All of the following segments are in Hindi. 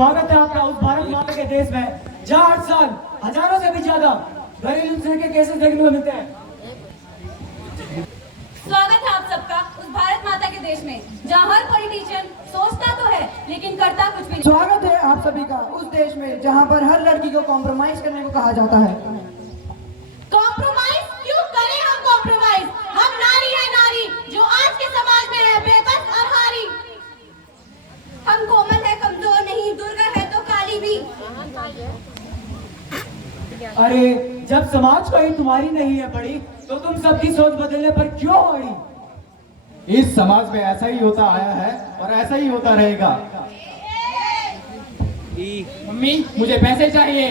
स्वागत है आपका उस भारत माता के देश में जहाँ हर साल हजारों से भी ज्यादा घरेलू हिंसा के केसेस देखने को मिलते हैं। स्वागत है आप सबका उस भारत माता के देश में जहाँ हर पॉलिटिशियन सोचता तो है लेकिन करता कुछ भी नहीं। स्वागत है आप सभी का उस देश में जहाँ पर हर लड़की को कॉम्प्रोमाइज करने को कहा जाता है। कॉम्प्रोमाइज क्यों करें हम कॉम्प्रोमाइज? हम नारी है नारी जो आज के समाज में है बेबस और हारी। हम कोमल है कमजोर नहीं, दुर्गा है तो काली भी। अरे जब समाज को ही तुम्हारी नहीं है पड़ी तो तुम सबकी सोच बदलने पर क्यों अड़ी? इस समाज में ऐसा ही होता आया है और ऐसा ही होता रहेगा। मम्मी मुझे पैसे चाहिए।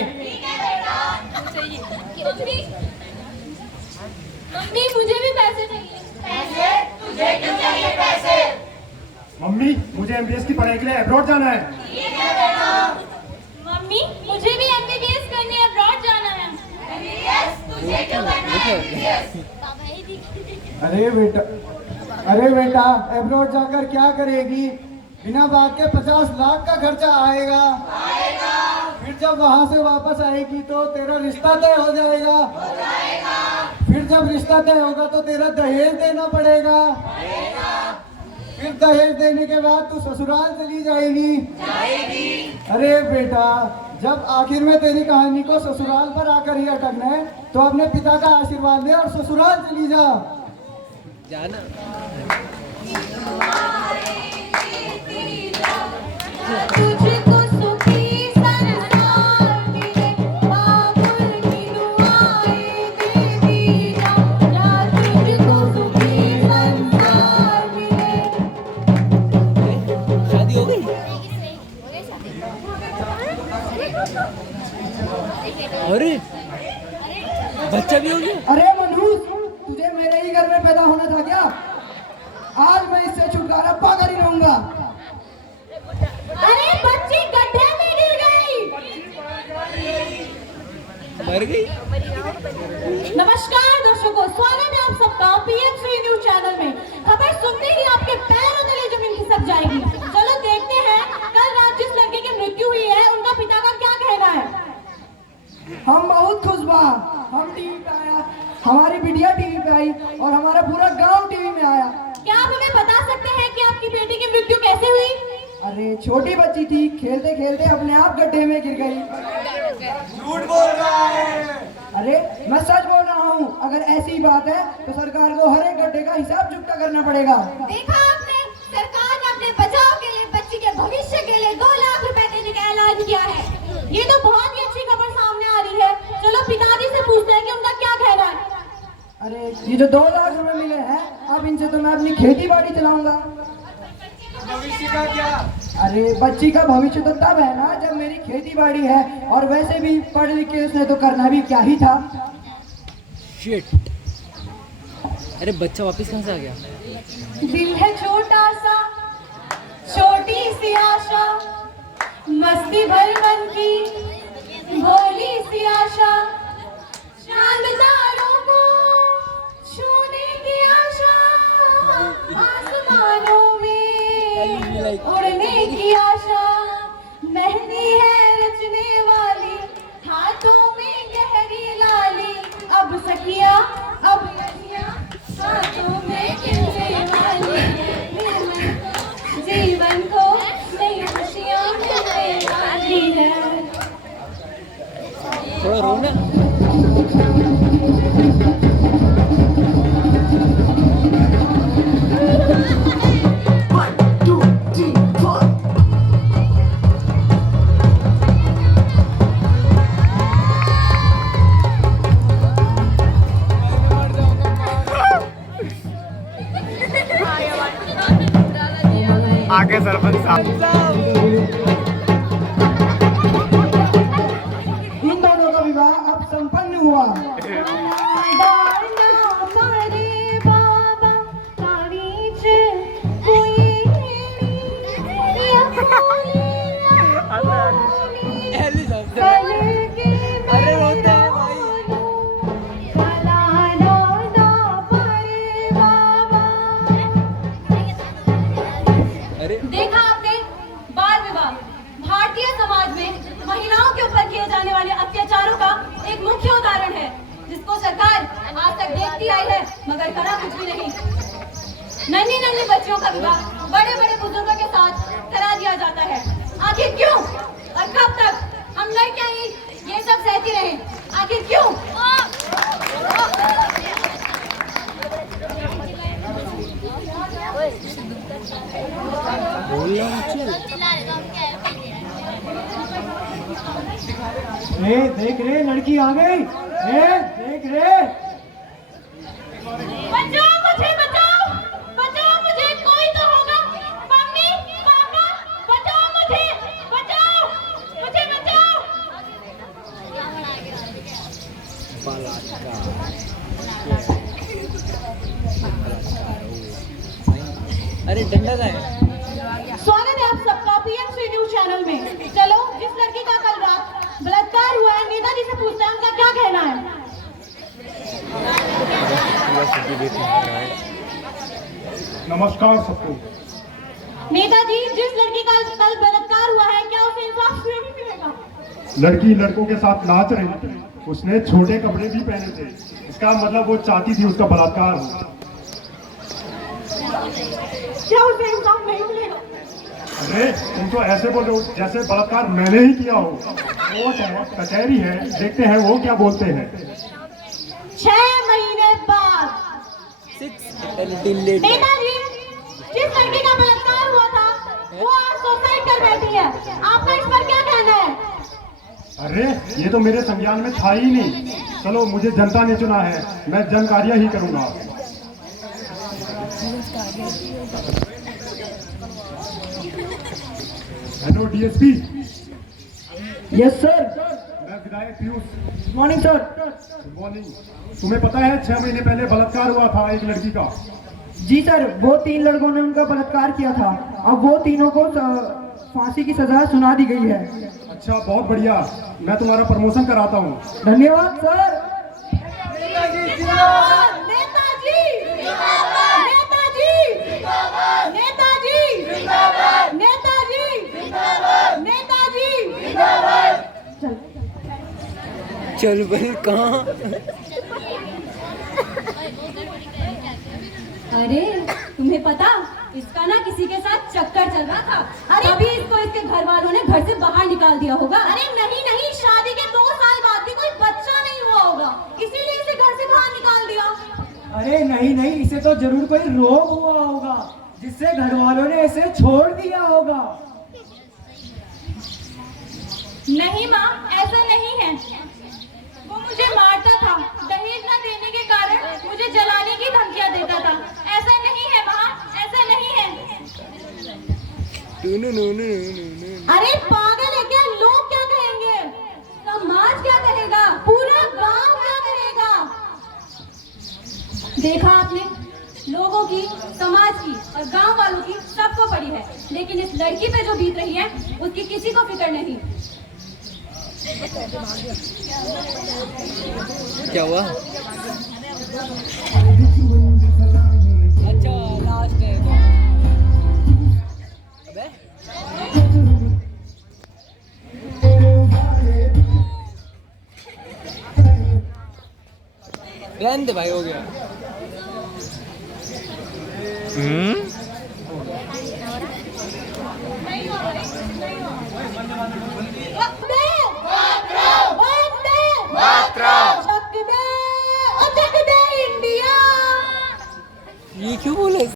मम्मी मुझे भी पैसे चाहिए। पैसे? तुझे क्यों चाहिए पैसे? मम्मी मुझे एमबीबीएस की पढ़ाई के लिए अब्रॉड जाना है। मम्मी मुझे भी एमबीबीएस करने अब्रॉड जाना है। एमबीबीएस? तुझे क्यों करना है एमबीबीएस? अरे बेटा अब्रॉड जाकर क्या करेगी? बिना बात के 50 लाख का खर्चा आएगा। फिर जब वहाँ से वापस आएगी तो तेरा रिश्ता तय हो जाएगा। फिर जब रिश्ता तय होगा तो तेरा दहेज देना पड़ेगा। फिर दहेज देने के बाद तू ससुराल चली जाएगी। अरे बेटा जब आखिर में तेरी कहानी को ससुराल पर आकर ही अटकना है तो अपने पिता का आशीर्वाद ले और ससुराल चली जा। तुझको सुखी संसार मिले, बाबुल की दुआएं देती जा। या तुझको सुखी संसार मिले। शादी हो गई? अरे बच्चा भी हो गया? अरे मनहूस तुझे मेरे ही घर में पैदा होना था क्या? आज मैं इससे छुटकारा पाकर ही रहूंगा। अरे बच्ची गड्ढे में गिर गई। मर गई? नमस्कार दर्शकों, स्वागत है आप सबका पीएम3 न्यूज चैनल में। खबर सुनते ही आपके पैरों तले जमीन खिसक जाएगी। चलो देखते हैं कल रात जिस लड़के की मृत्यु हुई है उनका पिता का क्या कहना है। हम बहुत खुश बा। हम टीवी पे आया, हमारी बिटिया टीवी पे आई और हमारा पूरा गांव टीवी में आया। क्या आप हमें बता सकते हैं कि आपकी बेटी की मृत्यु कैसे हुई? अरे छोटी बच्ची थी, खेलते खेलते अपने आप गड्ढे में गिर गई। झूठ बोल रहा है। अरे मैं सच बोल रहा हूँ। अगर ऐसी बात है तो सरकार को हर एक गड्ढे का हिसाब चुकता करना पड़ेगा। देखा आपने, सरकार ने अपने बचाव के लिए बच्ची के भविष्य के लिए 2 लाख रुपए देने का ऐलान किया है। ये तो बहुत ही अच्छी खबर सामने आ रही है। चलो पिताजी से पूछते हैं कि उनका क्या कहना है। अरे ये जो 2 लाख रुपए मिले हैं अब इनसे तो मैं अपनी खेती बाड़ी चलाऊंगा। भविष्य का क्या? अरे बच्ची का भविष्य तो तब है ना जब मेरी खेती बाड़ी है। और वैसे भी पढ़ लिख के उसने तो करना भी क्या ही था। शिट। अरे बच्चा वापस कहाँ से आ गया? दिल है छोटा सा, छोटी सी आशा, मस्ती भर मन की भोली सी आशा, चांद तारों को छूने की आशा, आसमानों में उड़ने की आशा, मेहंदी है रचने वाली, हाथों में गहरी लाली, अब सखिया अब रखिया, हाथों में खिलने वाली, जीवन को नई खुशियाँ मिलने वाली है। थोड़ा रो ना। आगे सरपंच साहब। इन दोनों का विवाह अब संपन्न हुआ। अरे रोता है भाई। देखा आपने, किए जाने वाले अत्याचारों का एक मुख्य उदाहरण है, जिसको सरकार आज तक देखती आई है मगर करा कुछ भी नहीं। नन्ही नन्ही बच्चियों का विवाह बड़े बड़े बुजुर्गों के साथ करा दिया जाता है। आखिर क्यों और कब तक हम लड़कियां ही ये सब सहती रहे? आखिर क्यों? देख रे लड़की आ गई। देख रे बचाओ मुझे, बचाओ बचाओ मुझे, कोई तो होगा। मम्मी पापा बचाओ मुझे, बचाओ मुझे, बचाओ। अरे डंडा का है। स्वागत है आप सबका पीएमसी न्यूज चैनल में। चलो, जिस लड़की का कल रात बलात्कार हुआ है, नेताजी से पूछते हैं उनका क्या कहना है। नमस्कार सबको। नेताजी, जिस लड़की का कल बलात्कार हुआ है, क्या उसे इंसाफ नहीं मिलेगा? लड़की लड़कों के साथ नाच रही थी, उसने छोटे कपड़े भी पहने थे, इसका मतलब वो चाहती थी उसका बलात्कार हो। क्या उसे इंसाफ नहीं मिलेगा? अरे तुम तो ऐसे बोल रहे हो जैसे बलात्कार मैंने ही किया हो। कोर्ट है, कचहरी है, देखते हैं वो क्या बोलते हैं। 6 महीने बाद नेताजी, जिस लड़की का बलात्कार हुआ था वो आज सुसाइड कर बैठी है, आपका इस पर क्या कहना है? अरे ये तो मेरे संज्ञान में था ही नहीं। चलो, मुझे जनता ने चुना है, मैं जन कार्य ही करूंगा। Hello DSP. Yes sir. मैं विधायक Piyush. Good morning sir. Good morning. तुम्हें पता है 6 महीने पहले बलात्कार हुआ था एक लड़की का। जी सर, वो 3 लड़कों ने उनका बलात्कार किया था। अब वो तीनों को फांसी की सजा सुना दी गई है। अच्छा, बहुत बढ़िया, मैं तुम्हारा प्रमोशन कराता हूँ। धन्यवाद सर। नेताजी जिंदाबाद, नेताजी जिंदाबाद, नेताजी जिंदाबाद, नेताजी जिंदाबाद, नेताजी जिंदाबाद, नेताजी जिंदाबाद। चल भाई कहाँ? अरे तुम्हें पता, इसका ना किसी के साथ चक्कर चल रहा था। अरे अभी इसको इसके घर वालों ने घर से बाहर निकाल दिया होगा। अरे नहीं नहीं, शादी के 2 साल बाद भी कोई बच्चा नहीं हुआ होगा, इसीलिए इसे घर से बाहर निकाल दिया। अरे नहीं नहीं, इसे तो जरूर कोई रोग हुआ होगा जिससे घर वालों ने इसे छोड़ दिया होगा। नहीं माँ, ऐसा नहीं है। वो मुझे मारता था, दहेज न देने के कारण मुझे जलाने की धमकियां देता था। ऐसा नहीं है माँ, ऐसा नहीं है। अरे पागल है क्या? लोग क्या कहेंगे? समाज क्या कहेगा? पूरा गांव क्या कहेगा? देखा आपने, लोगों की, समाज की और गांव वालों की सबको पड़ी है, लेकिन इस लड़की पे जो बीत रही है उसकी किसी को फिक्र नहीं। क्या हुआ? अच्छा लास्ट है। अबे रहने दे भाई, हो गया। ये क्यों बोले?